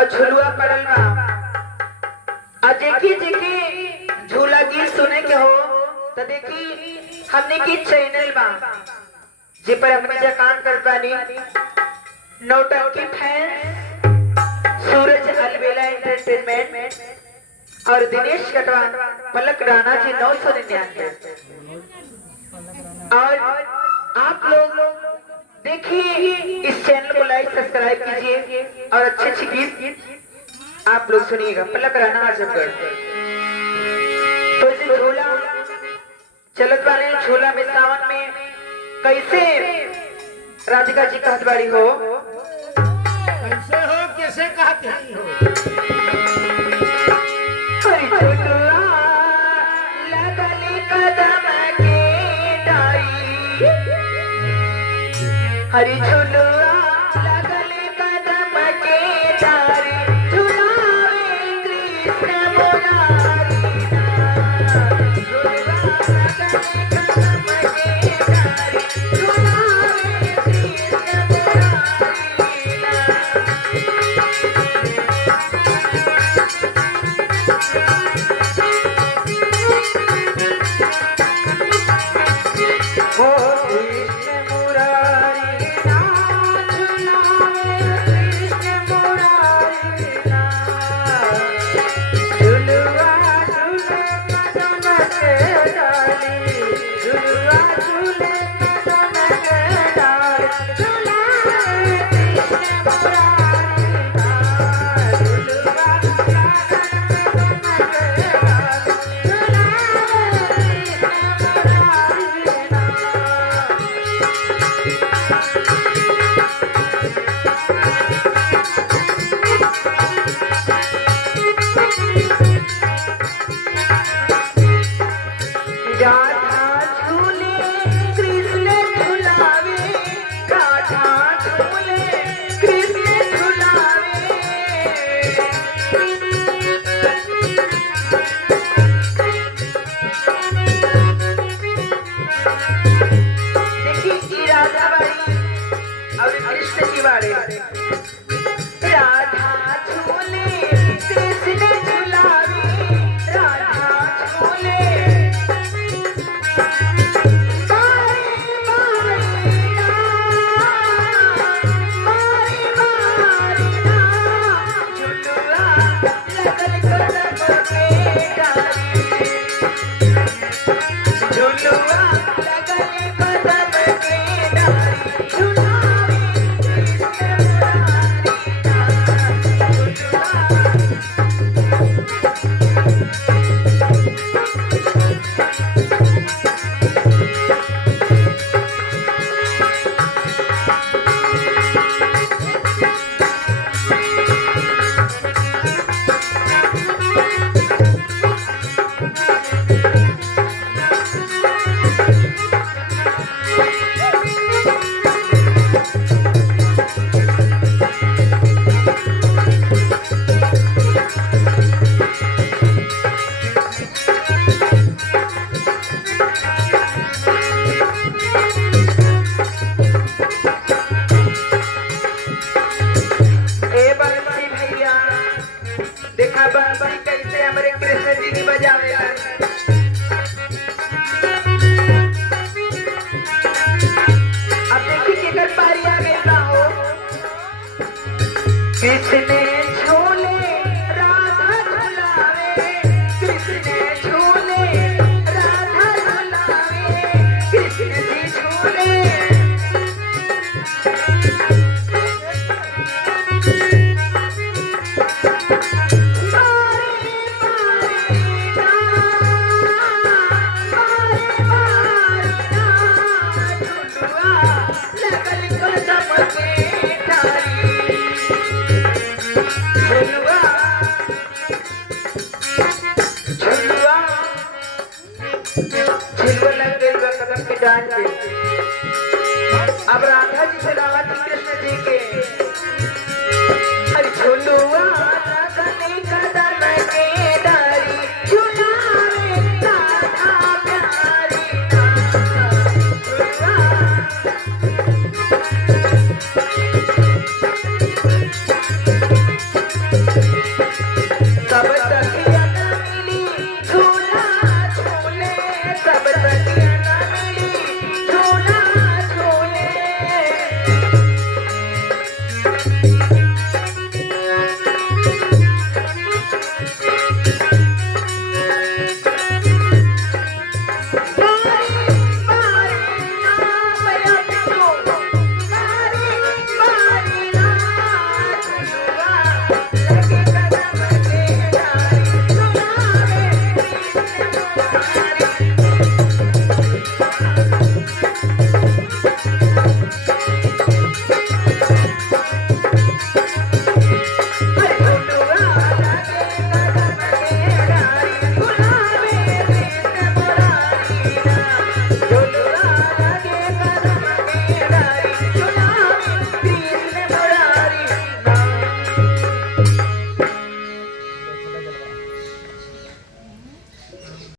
और झुलुआ पड़ल बा। और जेकी झूला गीत सुने के हो तो देखी हमने की चैनल बा जे पर हमने जा काम कर बानी नौटंकी फैंस, सूरज अलबेला एंटरटेनमेंट और दिनेश कटवा, पलक राणा जी 999। और आप लोग देखिए इस चैनल को लाइक सब्सक्राइब कीजिए और अच्छे अच्छे गीत आप लोग सुनिएगा। पलक राणा आजमगढ़। तो इस झूला चलत वाले झूला में सावन में कैसे राधिका जी कहत बाड़ी हो, कैसे हो कैसे कहते हो। हरी झुलुआ लगल कदम के डारी, झुलावे कृष्ण मुरारी नाथ। झुलुआ लगल कदम के डारी, झुलावे कृष्ण मुरारी कैसे हमारे कृष्ण जी की बजावे। अब देखिए कि अगर पारी आ गया ना हो, कृष्ण